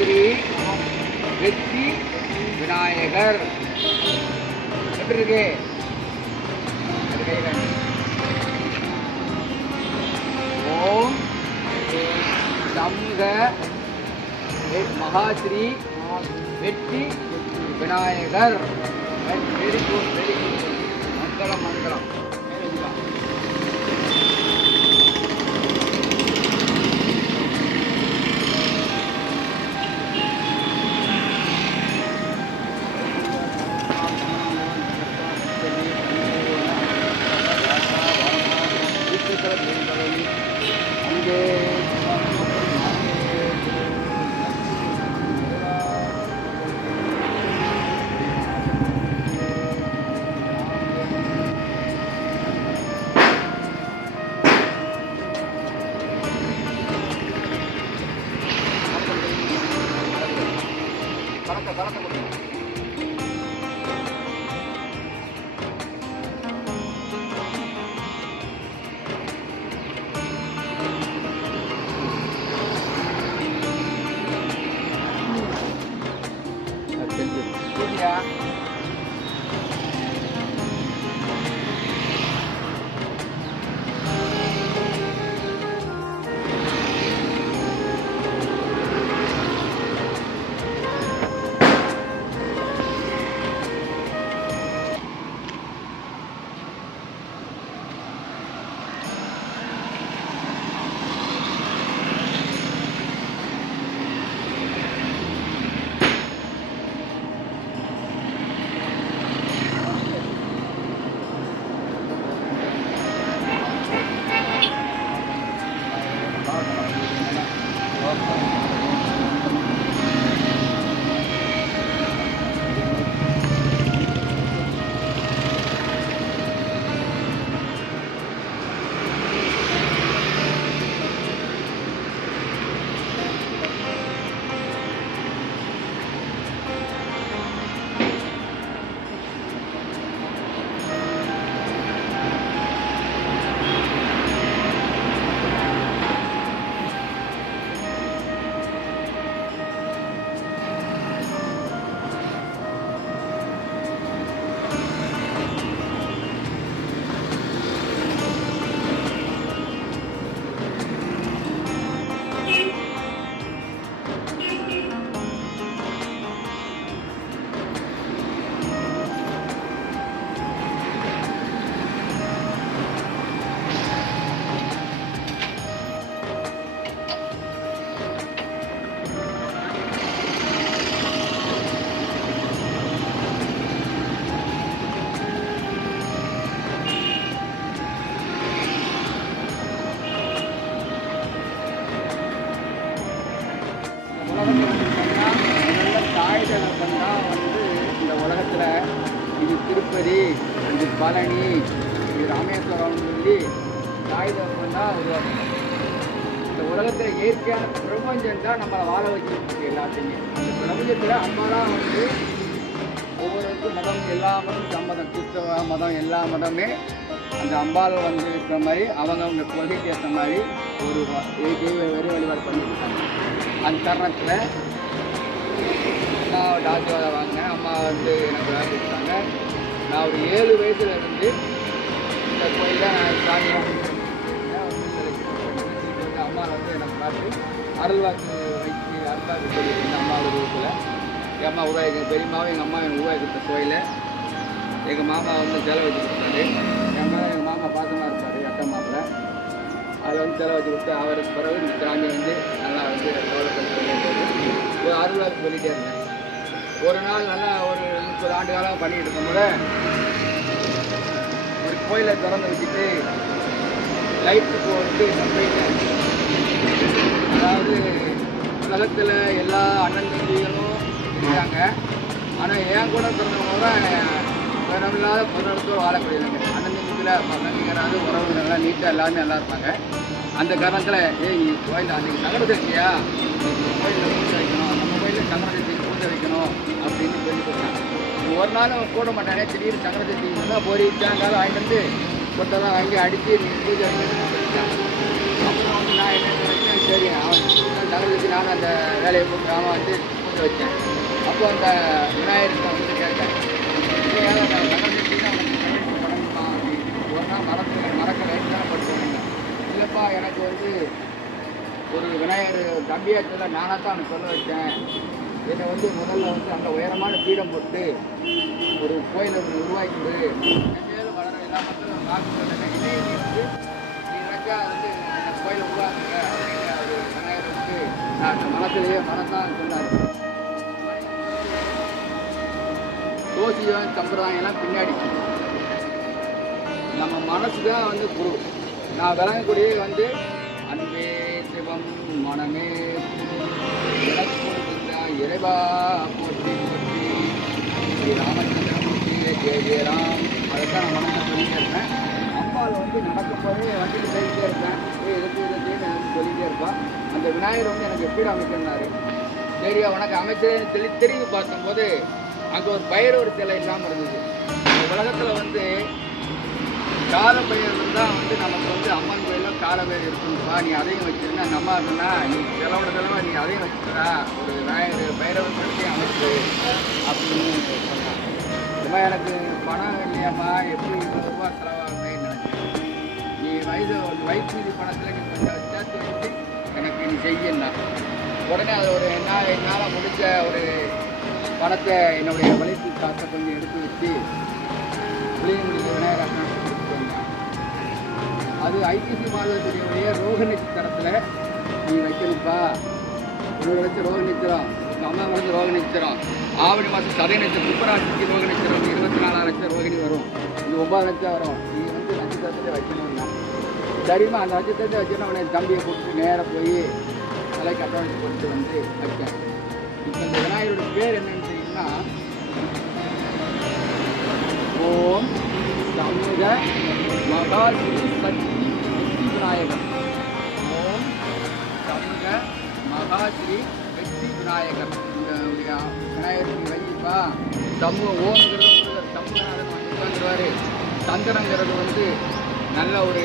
மகாஸ்ரீ வெற்றி விநாயகர். எப்படி இருக்கு? ஓம் சம்க மகாஸ்ரீ வெற்றி Vinayagar. Very good, very good. மங்களம் மங்களம். தாய் தகப்பன் தான் இந்த உலகத்தில் இது திருப்பதி, இது பழனி, இது ராமேஸ்வரம் சொல்லி தாய் தகப்பன் தான் உருவாக்கணும். இந்த உலகத்தில் இயற்கையான பிரபஞ்சம் தான் நம்மளை வாழ வச்சுருக்கு. எல்லாத்தையுமே அந்த பிரபஞ்சத்தில் அம்மா தான் ஒவ்வொருக்கும் மதம், எல்லா மதம் சம்மதம், கிறிஸ்தவ மதம், எல்லா மதமே அந்த அம்பாள் இருக்கிற மாதிரி அவங்க கொள்கைக்கு ஏற்ற மாதிரி ஒரு வெறி வழிபாடு பண்ணியிருக்காங்க. அந்த தருணத்தில் அம்மா ஆசீர்வாதம் வாங்கினேன். அம்மா எனக்கு ஆசீர்வாங்க. நான் ஒரு 7 வயசுல இருந்து இந்த கோயிலில் நான் சாமி அம்மா எனக்கு பார்த்து அருள்வாக்கு வைத்து அருள்வாக்கு சொல்லியிருந்தேன். அம்மா உருவத்தில் எங்கள் அம்மா உருவாக்கி, பெரியம்மாவும் எங்கள் அம்மா எனக்கு உருவாக்கி கொடுத்த கோயிலை எங்கள் மாமா செலவு வச்சு கொடுத்தாரு. எங்கள் மாமா பாசமாக இருப்பார், அக்கா மாப்பிள்ள. அதில் செலவு வச்சு கொடுத்து அவருக்கு பிறகு இந்த சாமி நல்லா டெவலப்மெண்ட் பண்ணிட்டு ஒரு அருள்வாக்கு சொல்லிகிட்டே இருந்தேன். ஒரு நாள் நல்லா ஒரு 30 ஆண்டு காலம் பண்ணிகிட்டு இருக்கும்போது ஒரு கோயிலை திறந்து வச்சுட்டு லைட்டு போட்டு போயிட்டேன். அதாவது உலகத்தில் எல்லா அண்ணன் தம்பிகளும் இருக்காங்க. ஆனால் என் கூட பிறந்தவங்க வேறமில்லாத பொருளத்தோடு வாழக்கூடியவங்க. அண்ணன் தம்பியில் பசங்கிறாது உறவுகள்லாம் நீட்டாக எல்லாருமே நல்லா இருப்பாங்க. அந்த காரணத்தில் நீ கோயில் அன்றைக்கி சங்கட சக்தியா கோயிலில் பூஜை வைக்கணும், நம்ம கோயிலில் சங்கட சக்திக்கு பூஜை வைக்கணும் அப்படின்னு சொல்லி கொடுத்தாங்க. ஒரு நாளும் கூட மாட்டானே, திடீர்னு சங்கட சக்திக்கு தான் பொறி தேங்காய் வாங்கிட்டு வந்து கொட்டெல்லாம் வாங்கி அடித்து நீ பூஜை வைக்கணும். அப்புறம் நான் என்ன நினைச்சேன், சரி அவன் தகவலுக்கு நானும் அந்த வேலையை போட்டு அவன் வந்து பூஜை வச்சேன். அப்போ அந்த விநாயகர்கிட்ட வந்து கேட்டேன், இல்லையா நான் நகை வச்சுன்னா உனக்கு படணுமா அப்படின்னு. ஒரு நாள் மறக்க லைட் தான் படுத்துவாங்க. இல்லைப்பா எனக்கு வந்து ஒரு விநாயகர் தம்பியாச்சல நானாக தான் அவனுக்கு சொல்ல வச்சேன். என்னை வந்து முதல்ல வந்து அந்த உயரமான பீடம் போட்டு ஒரு கோயிலை உருவாக்கிடு, மேலும் வளர எல்லா மக்களும் பார்க்க சொன்னேன். இன்னைக்கு நீ வந்து நீ நினைச்சா வந்து இந்த கோயிலை உருவாக்குங்க அப்படின்னு அது விநாயகர் வந்து நான் அந்த மனசுலேயே மனத்தான் சொன்னார். ஜோசியம் சம்பிரதாயம் எல்லாம் பின்னாடி, நம்ம மனசு தான் வந்து குரு. நான் விளங்கக்கூடிய வந்து அன்பே சிவம் மனமே இறைவா போற்றி போற்றி ஸ்ரீ ராமச்சந்திரமூர்த்தி ஜெய ஜெயராம். அதுதான் நான் மனசில் சொல்லிகிட்டே இருப்பேன். அம்பாவில் வந்து நடக்கும்போதே வண்டிட்டு போயிட்டே இருப்பேன். எதுக்கு இதுன்னு சொல்லிகிட்டே இருப்பான். அந்த விநாயகர் வந்து எனக்கு எப்படி அமைச்சிருந்தாரு. சரி உனக்கு அமைச்சரேன்னு சொல்லி திரும்பி பார்க்கும்போது அங்கே ஒரு பைரவர் சிலை இல்லாமல் இருந்தது. இந்த உலகத்தில் வந்து காலபைரவர் தான் வந்து நமக்கு வந்து அம்மன் கோயிலும் காலபைரவர் இருக்குப்பா, நீ அதையும் வச்சிருந்தா நம்ம சொன்னா நீ செலவோட நீ அதையும் வச்சுக்கிறா, ஒரு விநாயகர் பைரவர் சிலையும் அமைச்சு அப்படின்னு சொன்னான். இந்த மாதிரி எனக்கு பணம் இல்லையாம்மா, எப்படி ₹20 செலவாகுமே நினைச்சேன். நீ வயிற்று பணத்தில் நீ கொஞ்சம் சேர்த்து வச்சு எனக்கு நீ செய்யணும். உடனே அது ஒரு என்னால் முடிச்ச ஒரு பணத்தை என்னுடைய வளைப்பு காசை கொஞ்சம் எடுத்து வச்சு புளியங்குடியில் விநாயகர் கொடுத்துட்டு வந்தேன். அது ஐப்பசி மாதத்துடைய ரோக நட்சத்திரத்தில் நீ வைக்கணுப்பா. 1 லட்சம் ரோக நட்சத்திரம், அம்மா வந்து ரோக நட்சத்திரம், ஆவணி மாதம் சதய நட்சத்திரம், குப்பராட்சிக்கு ரோக நட்சத்திரம் 24 லட்சம் ரோகிணி வரும், இது 9 லட்சம் வரும். நீ வந்து நட்சத்திரத்தை வைக்கணும்னா சரிம்மா. அந்த நட்சத்திரத்தை வச்சுன்னா உடனே தம்பியை கூப்பிட்டு நேராக போய் தலைக்கு அட்வான்ஸ் கொடுத்து வந்து வைத்தேன். இப்போ இந்த விநாயகரோட பேர் என்னன்னு தெரியும்னா ஓம் சண்முக மகாஸ்ரீ சக்தி வெற்றி விநாயகர். ஓம் சண்முக மகாஸ்ரீ வெற்றி விநாயகர். இந்த விநாயகருக்கு வைப்பா. சமூகம் ஓம்ங்கிறது முருகர், சமூகநாதன் வந்து உட்காந்துருவார். சந்திரங்கிறது வந்து நல்ல ஒரு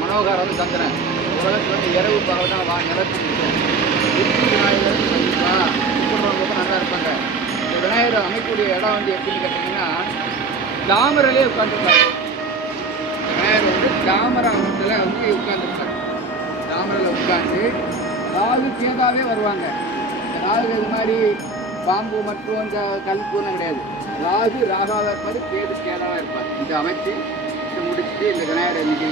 மனோகரம் சந்திரன். உலகத்தில் வந்து இரவு பகல் தான் நிலத்துக்கு வெற்றி விநாயகர் வைப்பா. கும்பிட்றவங்க நல்லா இருப்பாங்க. இந்த விநாயகர் அமைக்கக்கூடிய இடம் வந்து எப்படின்னு கேட்டிங்கன்னா தாமரையிலே உட்காந்துருப்பாரு. விநாயகர் வந்து தாமரத்தில் வந்து உட்காந்துருப்பாரு. தாமரையில் உட்காந்து ராகு கேதாவே வருவாங்க. ராகு இது மாதிரி பாம்பு மற்றும் இந்த கல்பூர்ணம் கிடையாது. ராகு ராகாவாக இருப்பார், கேது கேதாவாக இருப்பார். இதை அமைச்சு முடிச்சுட்டு இந்த விநாயகர் இன்னைக்கு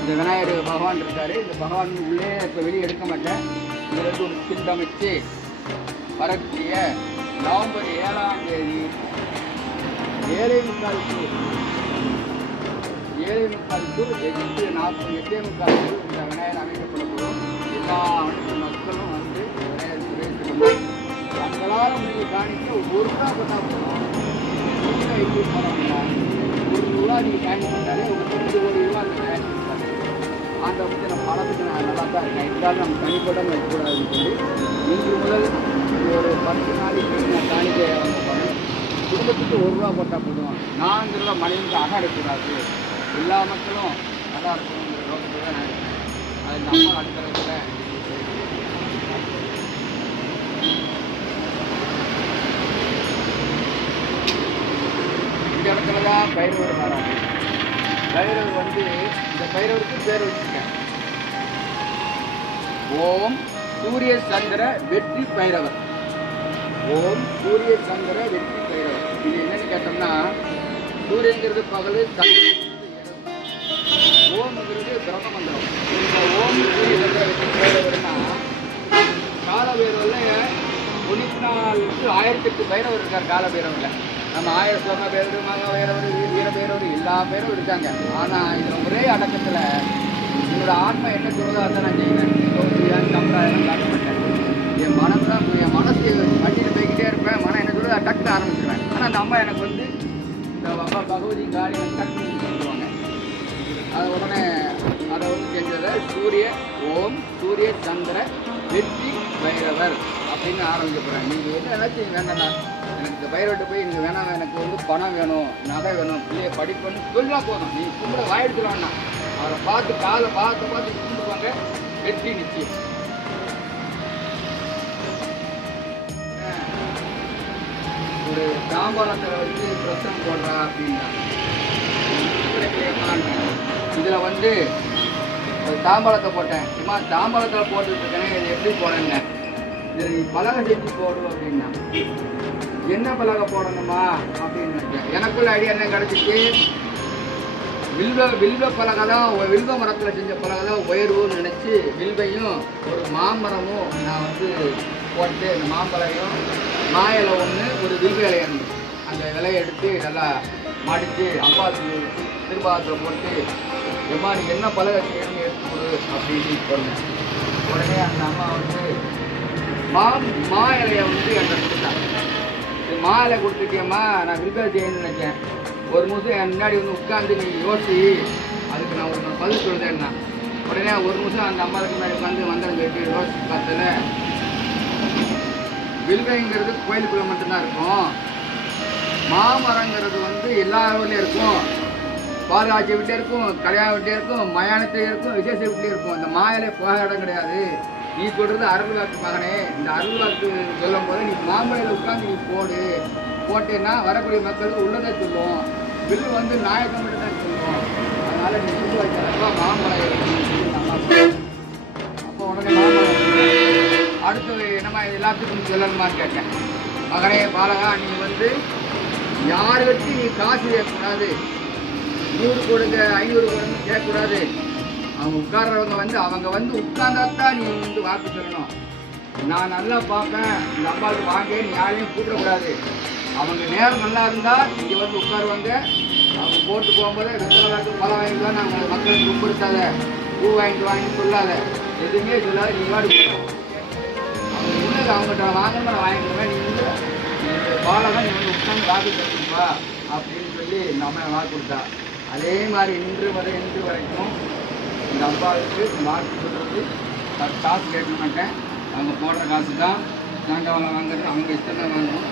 இந்த விநாயகர் பகவான் இருக்காரு. இந்த பகவான் உள்ளே இப்போ வெளியே எடுக்க மாட்டேன். இதிலிருந்து ஒரு சிண்டு அமைச்சு வரக்கூடிய நவம்பர் 7ஆம் தேதி 7:45 8:40 இந்த விநாயகர் அமைக்கப்படப்படும். எல்லா அனைத்து மக்களும் வந்து விநாயகர் பேசணும். தங்களால் உங்களுக்கு காணிக்க ₹1 பண்ணால் போதும். எப்படி போகிறாங்க ₹1 நீங்கள் காணி பண்ணாலே உங்களுக்கு ₹2 கோடி அந்த விநாயகர் இருக்காங்க. அந்த வந்து நம்ம பணத்துக்கு நான் நல்லா தான் இருக்கேன். இருந்தாலும் நம்ம தனிப்படம் வைக்கக்கூடாதுன்னு சொல்லி இன்று முதல் ஒரு 10 நாளைக்கு நான் காணிக்க வந்து போனேன். குடும்பத்துக்கு ₹1 போட்டால் போதும். நான்கிற மனைவிக்கு அகம் எடுக்கக்கூடாது. எல்லா மக்களும் நல்லா இருக்கணுங்கிற நோக்கத்தில் தான் நான் இருக்கேன். அது நம்ம அடுத்த இந்த இடத்துல தான் பைரவர் வராங்க. பைரவர் வந்து இந்த பைரவருக்கு பேர் வச்சுருக்கேன். ஓம் சூரிய சந்திர வெற்றி பைரவர். ஓம் சூரிய சந்திர வெற்றி பைரவர். இது என்னன்னு கேட்டோம்னா சூரியங்கிறது பகல், சந்திரங்கிறது இரவு, ஓம்ங்கிறது பிரம்ம மந்திரம். இந்த ஓம் சூரிய சந்திர வெற்றி பைரவர்னா காலபைரவரில் 94 1008 பைரவர் இருக்கார். காலபைரவரில் நம்ம 1000 சொர்ண பைரவர், மகா பைரவர், வீர பைரவர் எல்லா பேரும் இருக்காங்க. ஆனால் இதில் ஒரே அடக்கத்தில் என்னோட ஆன்மா என்ன சொல்லுதோ அதை நான் செய்வேன். சம்பிரதாயம் காட்ட மாட்டேன். என் மனம் தான், என் மனசு வண்டியில் போய்கிட்டே இருப்பேன். மனம் என்ன சொல்லுது டக்குன்னு ஆரம்பிச்சிருவேன். ஆனால் அந்த அம்மா எனக்கு வந்து இந்த அம்மா பகவதி காளி டக்குன்னு சொல்லுவாங்க. அதை உடனே அதை வந்து செஞ்சதை ஓம் சூரிய சந்திர வெற்றி பைரவர் அப்படின்னு ஆரம்பிக்க போகிறேன். நீங்கள் என்ன நினைச்சீங்க வேண்டாண்ணா, எனக்கு இந்த பைரவர்கிட்ட போய் இங்கே வேணாம், எனக்கு வந்து பணம் வேணும், நகை வேணும், பிள்ளைய படிப்புன்னு சொல்லலாம் போதும். நீ கும்பிட வாயிடுத்துருவாண்ணா அவரை பார்த்து காலை பார்த்து கும்பிடுவாங்க. வெற்றி நிச்சயம். ஒரு தாம்பாளத்தில் வச்சு பிரசனம் போடுறா அப்படின்னா இதில் வந்து ஒரு தாம்பாளத்தை போட்டேன். சும்மா தாம்பாளத்தில் போட்டுட்டு இருக்கேனே, இது எப்படி போடணுங்க, இதில் நீ பலகை செஞ்சு போடு அப்படின்னா என்ன பலகை போடணுமா அப்படின்னு நினைச்சேன். எனக்குள்ள ஐடியா என்ன கிடச்சிச்சு, வில்வ பலகை தான், வில்வ மரத்தில் செஞ்ச பலகை தான் உயர்வுன்னு நினச்சி வில்வையும் ஒரு மாமரமும் நான் வந்து போட்டு இந்த மாம்பழம் மாயிலை ஒன்று ஒரு வில்வ இலையை அந்த விலையை எடுத்து நல்லா மடித்து அம்பாவுக்கு திருபாகத்தில் போட்டு எம்மா நீ என்ன பலகை செய்யணும்னு எடுத்து கொடு அப்படின்னு சொன்னேன். உடனே அந்த அம்மா வந்து மா இலையை வந்து என்கிட்ட கொடுத்தாங்க. மா இலை கொடுத்துட்டியம்மா, நான் வில்வ செய்யணும்னு நினைச்சேன். ஒரு நிமிஷம் என் முன்னாடி வந்து உட்காந்து நீ யோசி, அதுக்கு நான் ஒரு பதில் சொல்லுதேன்னா. உடனே ஒரு நிமிஷம் அந்த அம்மாவுக்கு முன்னாடி உட்காந்து மந்திரம் கேட்டு யோசிச்சு பார்த்தல, வில்வைங்கிறது கோயிலுக்குள்ள மட்டும்தான் இருக்கும். மாமரங்கிறது வந்து எல்லா ஊர்லேயும் இருக்கும். பாதுகாட்சி வீட்டிலே இருக்கும், கல்யாண வீட்டிலே இருக்கும், மயானத்திலே இருக்கும், விசேஷ வீட்டிலே இருக்கும். இந்த மாயிலே போக இடம் கிடையாது. நீ சொல்கிறது அருள் வாக்கு மகனே. இந்த அருள் வாக்கு சொல்லும் போது நீ மாமலையில் உட்காந்து நீ போட்டேன்னா வரக்கூடிய மக்களுக்கு உள்ளதை சொல்லுவோம். வில்லு வந்து நாயக்கம் மட்டும் தான் சொல்லுவோம். அதனால நீ சொல்லி வைக்கிறப்ப மாமலை அப்போ உடனே மாமலை அடுத்து என்னம்மா எல்லாத்துக்கும் சொல்லணுமான்னு கேட்டேன். மகனே பாலகா, நீ வந்து யார் வச்சு நீ காசு கேட்கக்கூடாது, 100 கொடுங்க 500 கொடுங்க கேட்கக்கூடாது. அவங்க உட்கார்றவங்க வந்து உட்கார்ந்தாத்தான் நீ வந்து வாக்கு சொல்லணும். நான் நல்லா பார்ப்பேன், இந்த அம்மாவுக்கு வாங்க, நீ யாரையும் கூப்பிடக்கூடாது. அவங்க நேரம் நல்லா இருந்தால் இங்கே வந்து உட்காருவாங்க. அவங்க போட்டு போகும்போது வெத்தலை வாக்கு பழம் வாங்கிக்கலாம், நாங்கள் மக்களுக்கு கும்பிடுத்தாத, பூ வாங்கிட்டு சொல்லாத, எதுவுமே சொல்லாத. நீ வாடி அவங்க இன்னும் அவங்ககிட்ட வாங்கணுமா நான் வாங்கிடுவேன். நீ வந்து பாலகா நீ வந்து உட்காந்து வாக்கு சொல்லுப்பா அப்படின்னு சொல்லி இந்த அம்மா வாக்கு கொடுத்தா. அதே மாதிரி இன்று வரைக்கும் இந்த அம்பாவுக்கு வாக்கு சொல்கிறது காசு கேட்க மாட்டேன். அவங்க போடுற காசு தான் தாண்டவெல்லாம் வாங்குறது, அவங்க இஷ்டம் தான் வாங்கணும்.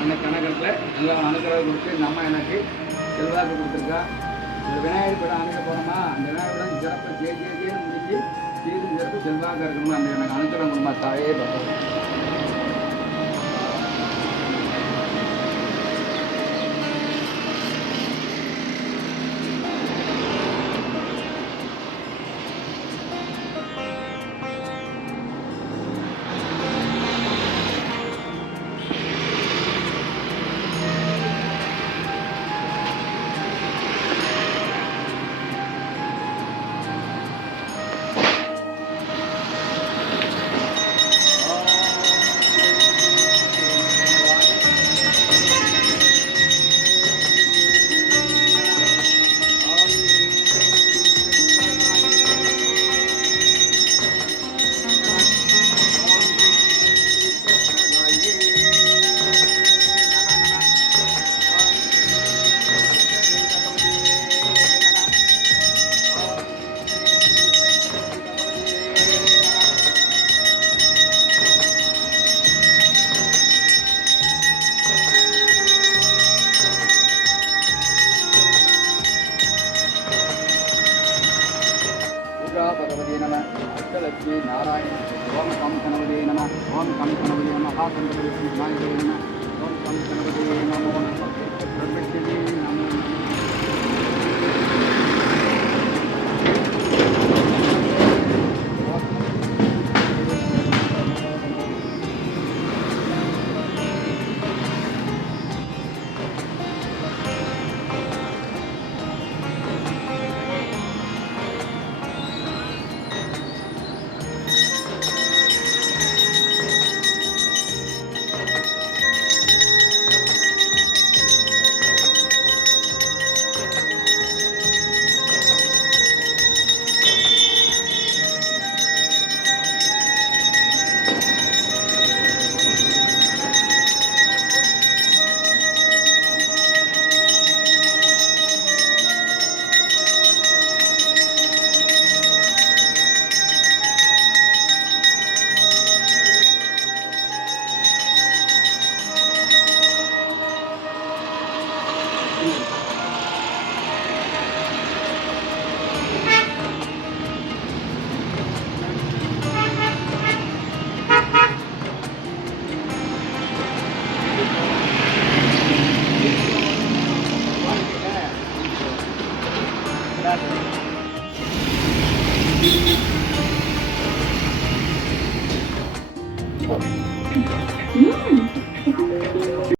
அந்த கணக்கில் நல்லா அனுக்கிறத கொடுத்து இந்த அம்மா எனக்கு செல்வாக்கு கொடுத்துருக்கா. இந்த விநாயகர் படம் அணுக போனோமா, அந்த விநாயகர் படம் சிறப்பு ஜேன்னு முடிஞ்சு சீரும் சிறப்பு செல்வாக்காக இருக்கணும். அந்த எனக்கு அனுக்கிற குடும்பமா தாயே பார்ப்போம். भगवते नमः अष्टलक्ष्मी नारायण ओम कम गणपते नमः ओम कम गणपते नमः महागणपते विनायके नमः ओम कम गणपते नमो नमः प्रकृति नमो நல்லா இருக்கு.